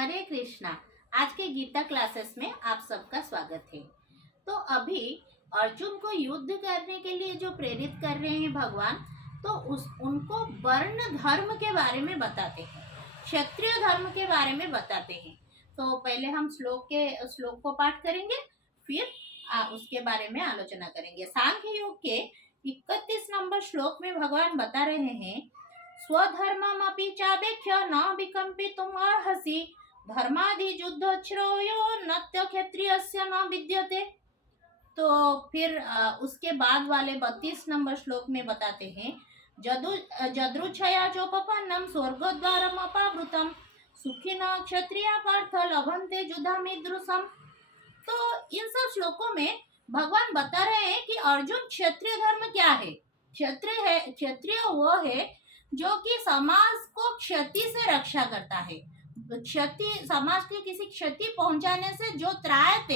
हरे कृष्णा। आज के गीता क्लासेस में आप सबका स्वागत है। तो अभी अर्जुन को युद्ध करने के लिए जो प्रेरित कर रहे हैं भगवान, तो उनको वर्ण धर्म के बारे में बताते हैं, क्षत्रिय धर्म के बारे में बताते हैं। तो पहले हम श्लोक को पाठ करेंगे, फिर उसके बारे में आलोचना करेंगे। सांख्य योग के 31 नंबर श्लोक में भगवान बता रहे हैं, स्वधर्ममपि चावेक्ष्य न विकम्पितुम् अर्हसि, धर्मादि युद्ध श्रेयो नत्य क्षत्रियस्य न विद्यते। तो फिर उसके बाद वाले 32 नंबर श्लोक में बताते हैं, जदृच्छया चोपपन्नम स्वर्गद्वारम अपावृतम, सुखिनः क्षत्रिया पार्थ लभन्ते युद्धमीदृशम्। तो इन सब श्लोकों में भगवान बता रहे हैं कि अर्जुन क्षत्रिय धर्म क्या है। क्षत्रिय वो है जो कि समाज को क्षति से रक्षा करता है। क्षति, समाज की किसी क्षति पहुंचाने से जो त्रायते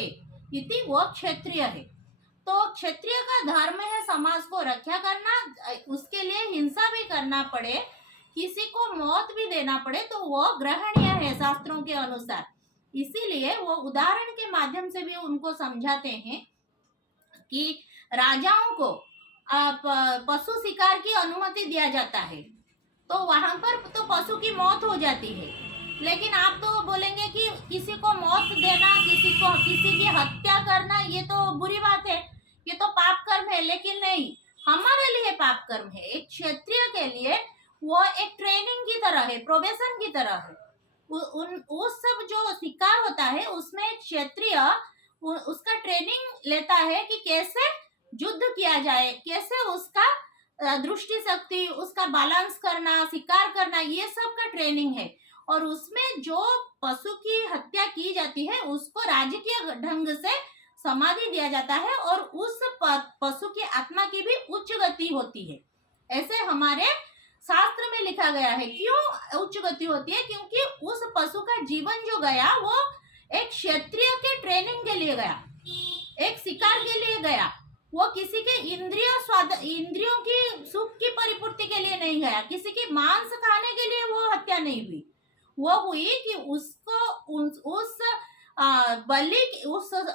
इति वो क्षत्रिय है। तो क्षत्रिय का धर्म है समाज को रक्षा करना, उसके लिए हिंसा भी करना पड़े, किसी को मौत भी देना पड़े तो वो ग्रहणीय है शास्त्रों के अनुसार। इसीलिए वो उदाहरण के माध्यम से भी उनको समझाते हैं कि राजाओं को पशु शिकार की अनुमति दिया जाता है, तो वहां पर तो पशु की मौत हो जाती है। लेकिन आप तो बोलेंगे कि किसी को मौत देना, किसी की हत्या करना ये तो बुरी बात है, ये तो पाप कर्म है। लेकिन नहीं, हमारे लिए पाप कर्म है। एक क्षत्रिय के लिए वो एक ट्रेनिंग की तरह है, प्रोबेशन की तरह है। उस सब जो शिकार होता है उसमें क्षत्रिय उसका ट्रेनिंग लेता है कि कैसे युद्ध किया जाए, कैसे उसका दृष्टि शक्ति, उसका बैलेंस करना, शिकार करना, ये सब का ट्रेनिंग है। और उसमें जो पशु की हत्या की जाती है उसको राजकीय ढंग से समाधि दिया जाता है और उस पशु की आत्मा की भी उच्च गति होती है। ऐसे हमारे शास्त्र में लिखा गया है। क्यों उच्च गति होती है? क्योंकि उस पशु का जीवन जो गया वो एक क्षत्रिय के ट्रेनिंग के लिए गया, एक शिकार के लिए गया। वो किसी के इंद्रियों की सुख की परिपूर्ति के लिए नहीं गया, किसी की मांस खाने के लिए वो हत्या नहीं हुई। वो हुई कि उसको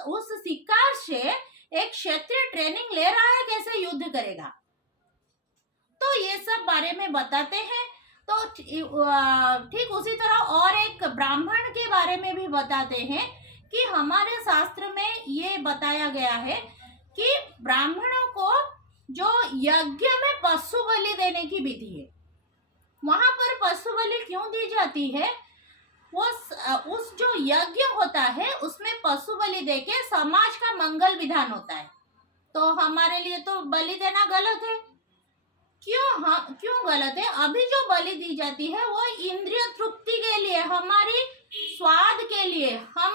उस शिकार से एक क्षत्रिय ट्रेनिंग ले रहा है, कैसे युद्ध करेगा। तो ये सब बारे में बताते हैं। तो ठीक उसी तरह और एक ब्राह्मण के बारे में भी बताते हैं कि हमारे शास्त्र में ये बताया गया है कि ब्राह्मणों को जो यज्ञ में पशु बलि देने की विधि है, वहां पर पशु बलि क्यों दी जाती है? उस जो यज्ञ होता है उसमें पशु बलि देके समाज का मंगल विधान होता है। तो हमारे लिए तो बलि देना गलत है। क्यों गलत है? अभी जो बलि दी जाती है वो इंद्रिय तृप्ति के लिए, हमारी स्वाद के लिए, हम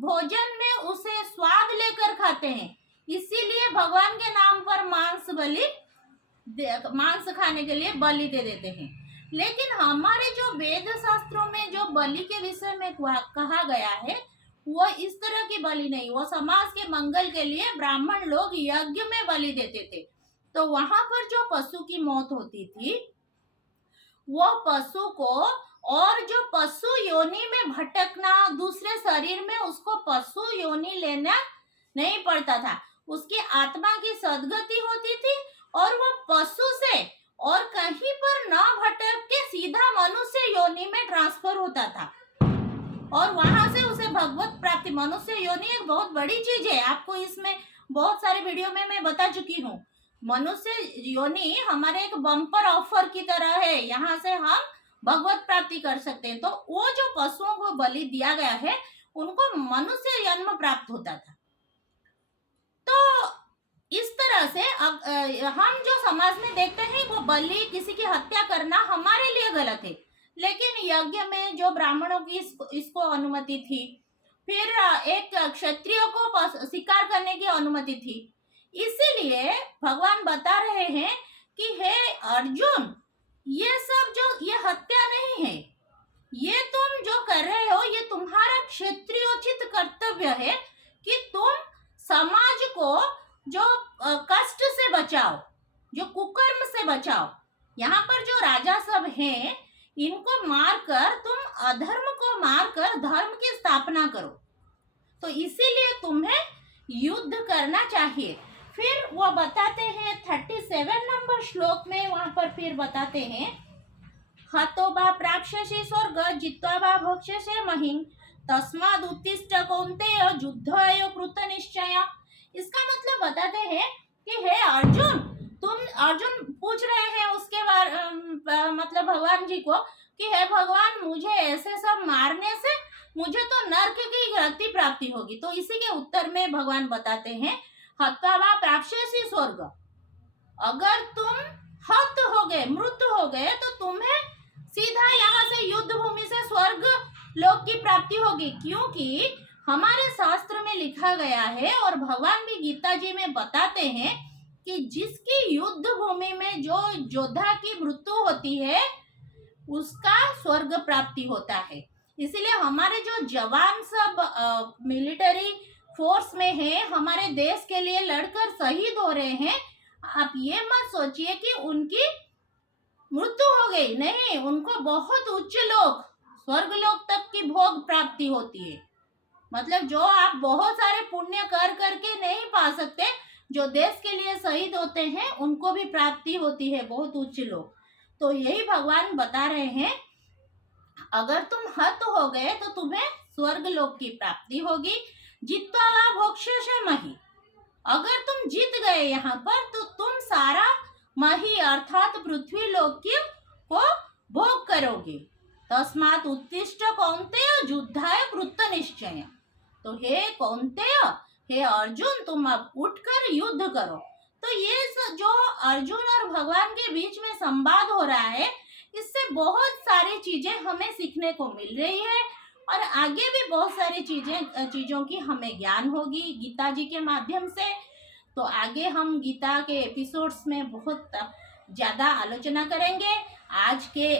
भोजन में उसे स्वाद लेकर खाते हैं। इसीलिए भगवान के नाम पर मांस खाने के लिए बलि दे देते हैं। लेकिन हमारे जो वेद शास्त्रों में जो बलि के विषय में कहा गया है वो इस तरह की बलि नहीं, वो समाज के मंगल के लिए ब्राह्मण लोग यज्ञ में बलि देते थे। तो वहां पर जो पशु की मौत होती थी वो पशु को, और जो पशु योनि में भटकना, दूसरे शरीर में उसको पशु योनि लेना नहीं पड़ता था, उसकी आत्मा की सद्गति होती थी और वो पशु से और कहीं पर ना भटक के सीधा मनुष्य योनि में ट्रांसफर होता था और वहां से उसे भगवत प्राप्ति। मनुष्य योनि एक बहुत बड़ी चीज है, आपको इसमें बहुत सारे वीडियो में मैं बता चुकी हूँ। मनुष्य योनि हमारे एक बम्पर ऑफर की तरह है, यहाँ से हम भगवत प्राप्ति कर सकते हैं। तो वो जो पशुओं को बलि दिया गया है उनको मनुष्य जन्म प्राप्त होता था। तो इस तरह से हम जो समाज में देखते हैं वो बलि, किसी की हत्या करना हमारे लिए गलत है। लेकिन यज्ञ में जो ब्राह्मणों की इसको अनुमति थी, फिर एक क्षत्रिय को शिकार करने की अनुमति थी। इसीलिए भगवान बता रहे हैं कि हे अर्जुन, ये सब ये हत्या नहीं है, ये तुम जो कर रहे हो ये तुम्हारा क्षत्रियोचित कर्तव्य है कि तुम समाज को जो कष्ट से बचाओ, जो कुकर्म से बचाओ। यहाँ पर जो राजा सब हैं इनको मारकर तुम अधर्म को मारकर धर्म की स्थापना करो। तो इसीलिए तुम्हें युद्ध करना चाहिए। फिर वो बताते हैं 37 नंबर श्लोक में, वहां पर फिर बताते हैं, हतो बा प्राप्स्यसि स्वर्ग जित्वा बा भोक्ष्यसे महिं तस्माद् उत्तिष्ठ कौन्तेय युद्धाय कृत निश्चय। इसका मतलब बताते हैं कि हे अर्जुन, अर्जुन पूछ रहे हैं उसके बारे मतलब भगवान जी को कि हे भगवान, मुझे ऐसे सब मारने से मुझे तो नरक की गति प्राप्ति होगी। तो इसी के उत्तर में भगवान बताते हैं, हत्वा वा प्राप्स्यसि स्वर्ग, अगर तुम हत हो गए, मृत हो गए, तो तुम्हें सीधा यहाँ से युद्ध भूमि से स्वर्ग लोक की प्राप्ति होगी। क्योंकि हमारे शास्त्र में लिखा गया है और भगवान भी गीता जी में बताते हैं कि जिसकी युद्ध भूमि में जो योद्धा की मृत्यु होती है उसका स्वर्ग प्राप्ति होता है। इसलिए हमारे जो जवान सब मिलिट्री फोर्स में है, हमारे देश के लिए लड़कर शहीद हो रहे हैं, आप ये मत सोचिए कि उनकी मृत्यु हो गई, नहीं, उनको बहुत उच्च लोक, स्वर्ग लोक तक की भोग प्राप्ति होती है। मतलब जो आप बहुत सारे पुण्य कर करके नहीं पा सकते, जो देश के लिए शहीद होते हैं उनको भी प्राप्ति होती है, बहुत उच्च लोक। तो यही भगवान बता रहे हैं, अगर तुम हत हो गए तो तुम्हें स्वर्ग लोक की प्राप्ति होगी। जित्वा वा भोक्ष्यसे महि, अगर तुम जीत गए यहाँ पर तो तुम सारा मही अर्थात पृथ्वी लोक को भोग करोगे। तस्मात् उत्तिष्ठ कौन्तेय युद्धाय कृत निश्चय। तो हे कौन्तेय, हे अर्जुन, तुम अब उठकर युद्ध करो। तो ये जो अर्जुन और भगवान के बीच में संवाद हो रहा है, इससे बहुत सारी चीजें हमें सीखने को मिल रही है और आगे भी बहुत सारी चीजों की हमें ज्ञान होगी गीता जी के माध्यम से। तो आगे हम गीता के एपिसोड्स में बहुत ज़्यादा आलोचना करेंगे। आज के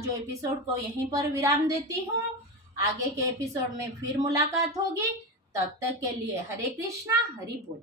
जो एपिसोड को यहीं पर विराम देती हूँ। आगे के एपिसोड में फिर मुलाकात होगी। तब तक के लिए हरे कृष्णा, हरि बोल।